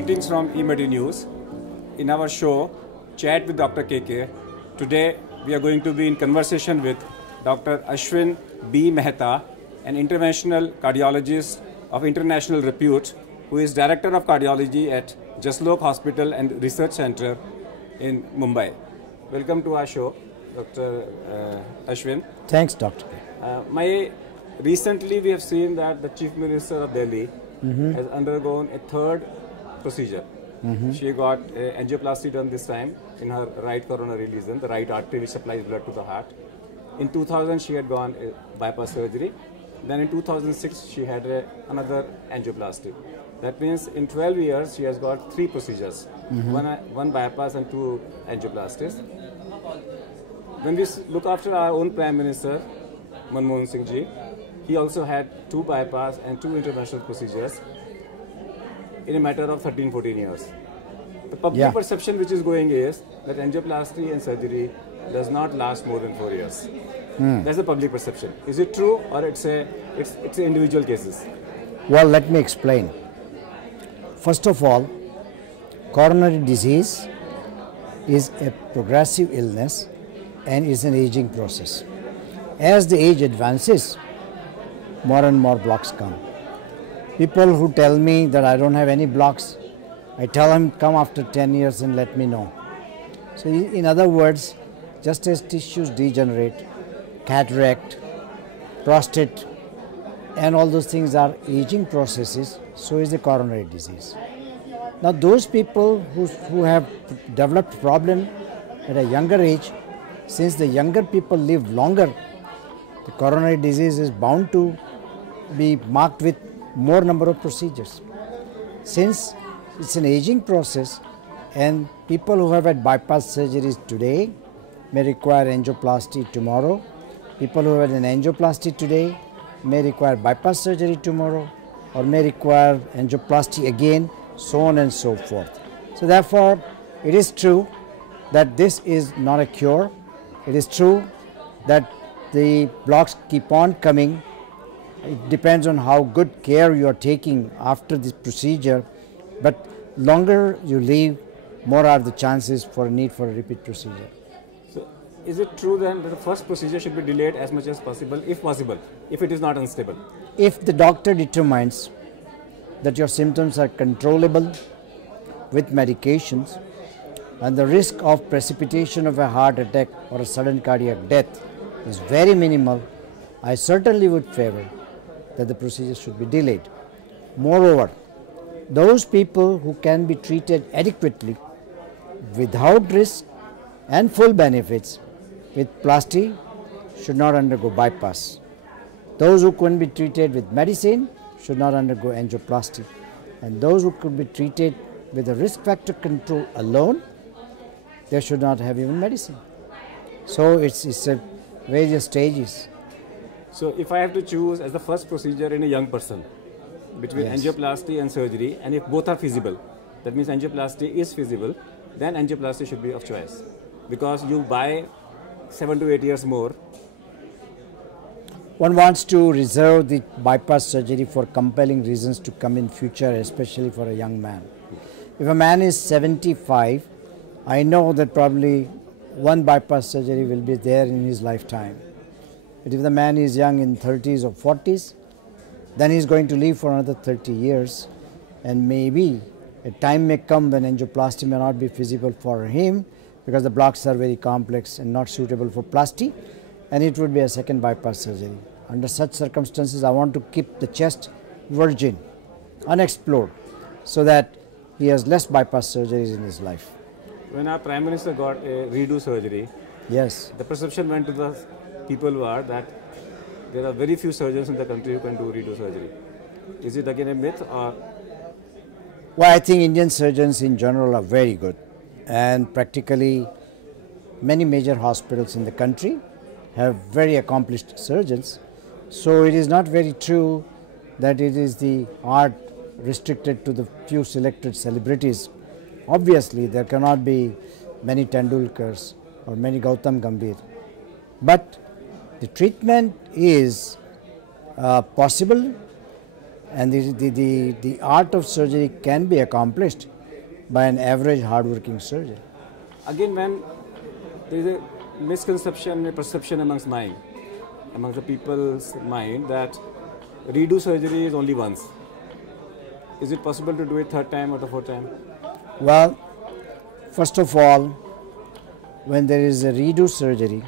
Greetings from eMedi News. In our show, Chat with Dr. KK, today we are going to be in conversation with Dr. Ashwin B. Mehta, an interventional cardiologist of international repute, who is Director of Cardiology at Jaslok Hospital and Research Center in Mumbai. Welcome to our show, Dr. Ashwin. Thanks, Dr. Recently we have seen that the Chief Minister of Delhi has undergone a third procedure. She got angioplasty done this time in her right coronary lesion, the right artery which supplies blood to the heart. In 2000 she had gone bypass surgery. Then in 2006 she had another angioplasty. That means in 12 years she has got 3 procedures, one bypass and 2 angioplasties. When we look after our own Prime Minister, Manmohan Singh ji, he also had 2 bypass and 2 interventional procedures in a matter of 13-14 years. The public perception which is going is that angioplasty and surgery does not last more than 4 years. That's the public perception. Is it true, or it's individual cases? Well, let me explain. First of all, coronary disease is a progressive illness and is an aging process. As the age advances, more and more blocks come. People who tell me that I don't have any blocks, I tell them come after 10 years and let me know. So in other words, just as tissues degenerate, cataract, prostate, and all those things are aging processes, so is the coronary disease. Now those people who have developed problem at a younger age, since the younger people live longer, the coronary disease is bound to be marked with more number of procedures. Since it's an aging process and people who have had bypass surgeries today may require angioplasty tomorrow, people who have had an angioplasty today may require bypass surgery tomorrow or may require angioplasty again, so on and so forth. So therefore, it is true that this is not a cure. It is true that the blocks keep on coming. It depends on how good care you are taking after this procedure, but longer you live, more are the chances for a need for a repeat procedure. So, is it true then that the first procedure should be delayed as much as possible, if it is not unstable? If the doctor determines that your symptoms are controllable with medications and the risk of precipitation of a heart attack or a sudden cardiac death is very minimal, I certainly would favor that the procedure should be delayed. Moreover, those people who can be treated adequately without risk and full benefits with plasty should not undergo bypass. Those who can be treated with medicine should not undergo angioplasty. And those who could be treated with a risk factor control alone, they should not have even medicine. So it's a various stages. So if I have to choose as the first procedure in a young person between angioplasty and surgery, and if both are feasible, that means angioplasty is feasible, then angioplasty should be of choice, because you buy 7 to 8 years more. One wants to reserve the bypass surgery for compelling reasons to come in future, especially for a young man. If a man is 75, I know that probably one bypass surgery will be there in his lifetime. But if the man is young in 30s or 40s, then he is going to live for another 30 years, and maybe a time may come when angioplasty may not be feasible for him because the blocks are very complex and not suitable for plasty, and it would be a second bypass surgery. Under such circumstances, I want to keep the chest virgin, unexplored, so that he has less bypass surgeries in his life. When our Prime Minister got a redo surgery, the perception went to the people who are that there are very few surgeons in the country who can do redo surgery. Is it again a myth, or? Well, I think Indian surgeons in general are very good, and practically many major hospitals in the country have very accomplished surgeons. So it is not very true that it is the art restricted to the few selected celebrities. Obviously, there cannot be many Tendulkars or many Gautam Gambhir, but the treatment is possible And the art of surgery can be accomplished by an average hardworking surgeon. Again, when there is a misconception, a perception amongst the people's mind that redo surgery is only once. Is it possible to do it third time or the fourth time? Well, first of all, when there is a redo surgery,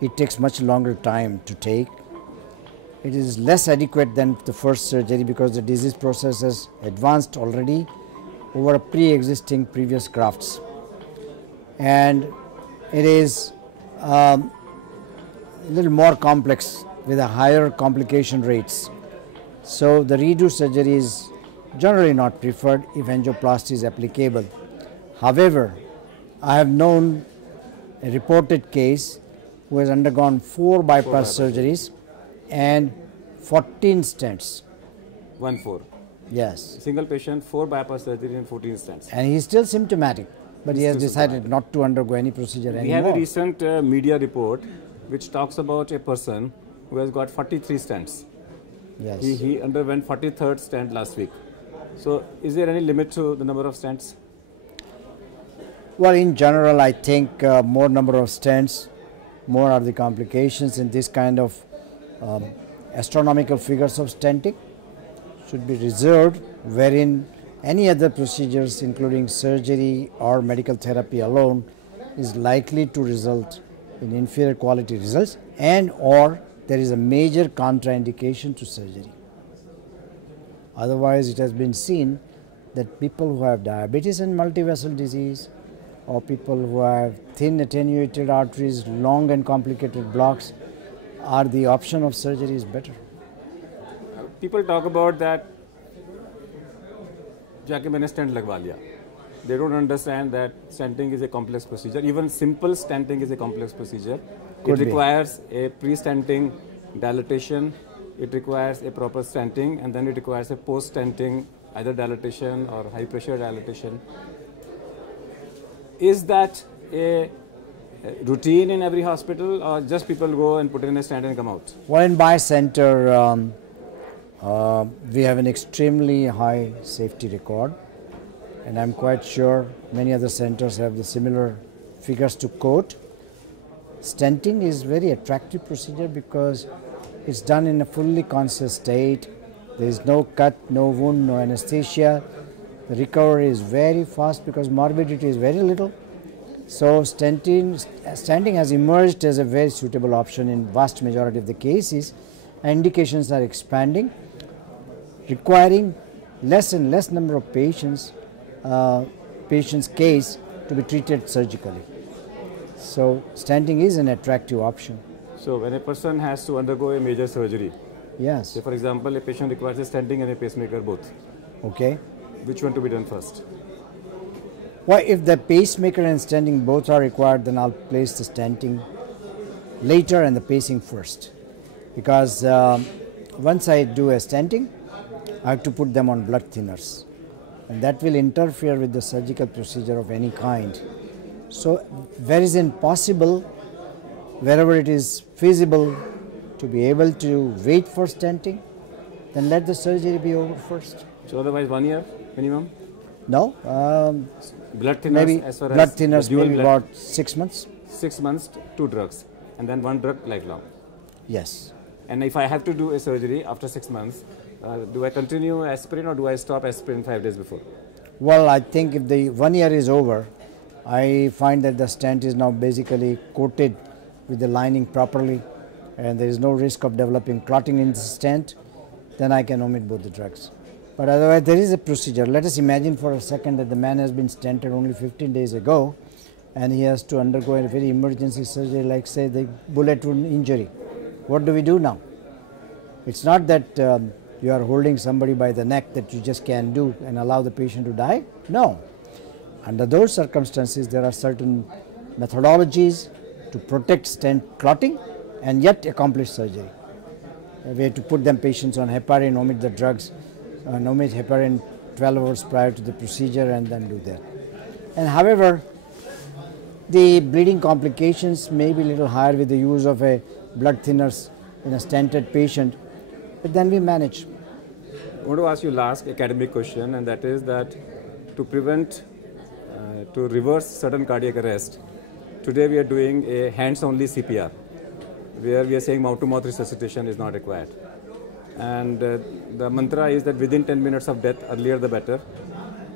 it takes much longer time to take. It is less adequate than the first surgery because the disease process has advanced already over pre-existing previous grafts. And it is a little more complex with a higher complication rates. So the redo surgery is generally not preferred if angioplasty is applicable. However, I have known a reported case who has undergone 4 bypass surgeries and 14 stents. 1-4. Yes. Single patient, 4 bypass surgery and 14 stents. And he is still symptomatic, but he has decided not to undergo any procedure anymore. We have a recent media report which talks about a person who has got 43 stents. Yes. He underwent 43rd stent last week. So is there any limit to the number of stents? Well, in general, I think more number of stents, more are the complications, in this kind of astronomical figures of stenting should be reserved, wherein any other procedures including surgery or medical therapy alone is likely to result in inferior quality results, and or there is a major contraindication to surgery. Otherwise, it has been seen that people who have diabetes and multivessel disease, or people who have thin attenuated arteries, long and complicated blocks, are the option of surgery is better. People talk about that जाके मैंने stent लगवा लिया. They don't understand that stenting is a complex procedure. Even simple stenting is a complex procedure. It requires a pre-stenting dilatation, it requires a proper stenting, and then it requires a post-stenting, either dilatation or high pressure dilatation. Is that a routine in every hospital, or just people go and put in a stent and come out? Well, in my center, we have an extremely high safety record, and I'm quite sure many other centers have the similar figures to quote. Stenting is very attractive procedure because it's done in a fully conscious state. There is no cut, no wound, no anesthesia. The recovery is very fast because morbidity is very little. So stenting has emerged as a very suitable option in vast majority of the cases, and indications are expanding, requiring less and less number of patients case to be treated surgically. So stenting is an attractive option. So when a person has to undergo a major surgery, yes. say for example a patient requires a stenting and a pacemaker both, okay, which one to be done first? Well, if the pacemaker and stenting both are required, then I'll place the stenting later and the pacing first, because once I do a stenting, I have to put them on blood thinners, and that will interfere with the surgical procedure of any kind. So where is it possible, wherever it is feasible to be able to wait for stenting, then let the surgery be over first. So otherwise 1 year minimum? No, blood thinners, maybe as far blood as thinners maybe about 6 months. 6 months, 2 drugs, and then 1 drug lifelong. Yes. And if I have to do a surgery after 6 months, do I continue aspirin or do I stop aspirin 5 days before? Well, I think if the 1 year is over, I find that the stent is now basically coated with the lining properly, and there is no risk of developing clotting in the stent, then I can omit both the drugs. But otherwise, there is a procedure. Let us imagine for a second that the man has been stented only 15 days ago, and he has to undergo a very emergency surgery, like say the bullet wound injury. What do we do now? It's not that you are holding somebody by the neck that you just can't do and allow the patient to die. No. Under those circumstances, there are certain methodologies to protect stent clotting and yet accomplish surgery. We have to put them patients on heparin, omit the drugs, omit heparin 12 hours prior to the procedure, and then do that. And however, the bleeding complications may be a little higher with the use of a blood thinners in a stented patient, but then we manage. I want to ask you last academic question, and that is that to prevent, to reverse sudden cardiac arrest, today we are doing a hands-only CPR, where we are saying mouth-to-mouth resuscitation is not required. And the mantra is that within 10 minutes of death, earlier the better.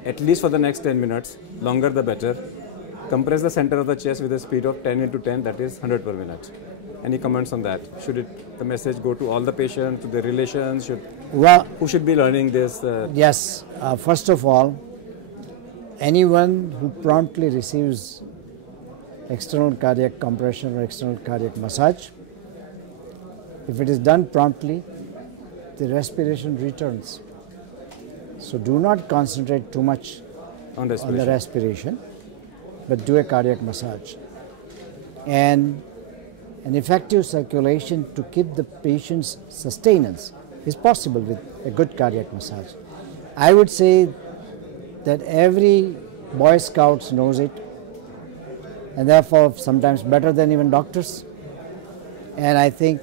At least for the next 10 minutes, longer the better. Compress the center of the chest with a speed of 10 into 10, that is 100 per minute. Any comments on that? Should the message go to all the patients, to their relations? Who should be learning this? Yes, first of all, anyone who promptly receives external cardiac compression or external cardiac massage, if it is done promptly, the respiration returns. So do not concentrate too much on the respiration, but do a cardiac massage. And an effective circulation to keep the patient's sustenance is possible with a good cardiac massage. I would say that every Boy Scouts knows it, and therefore sometimes better than even doctors. And I think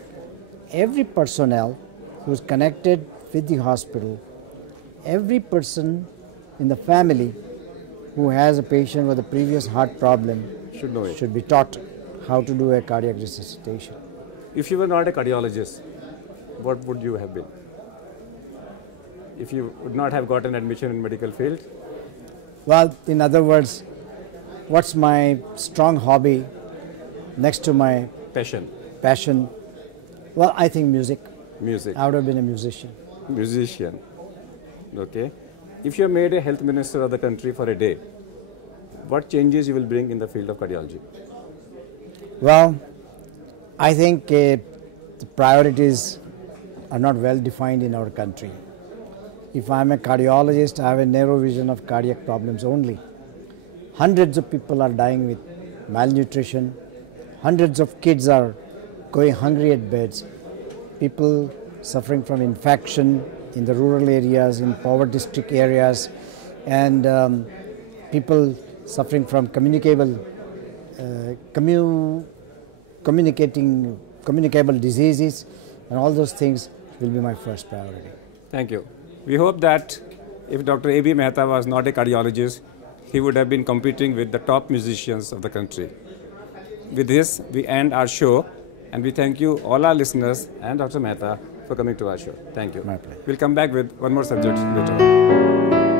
every personnel who's connected with the hospital, every person in the family who has a patient with a previous heart problem should be taught how to do a cardiac resuscitation. If you were not a cardiologist, what would you have been? If you would not have gotten admission in medical field? Well, in other words, what's my strong hobby next to my passion? Well, I think music. Music. I would have been a musician. Musician. Okay. If you are made a health minister of the country for a day, what changes you will bring in the field of cardiology? Well, I think the priorities are not well defined in our country. If I'm a cardiologist, I have a narrow vision of cardiac problems only. Hundreds of people are dying with malnutrition. Hundreds of kids are going hungry at beds. People suffering from infection in the rural areas, in poverty district areas, and people suffering from communicable diseases, and all those things will be my first priority. Thank you. We hope that if Dr. A.B. Mehta was not a cardiologist, he would have been competing with the top musicians of the country. With this, we end our show, and we thank you, all our listeners, and Dr. Mehta for coming to our show. Thank you. My pleasure. We'll come back with one more subject later.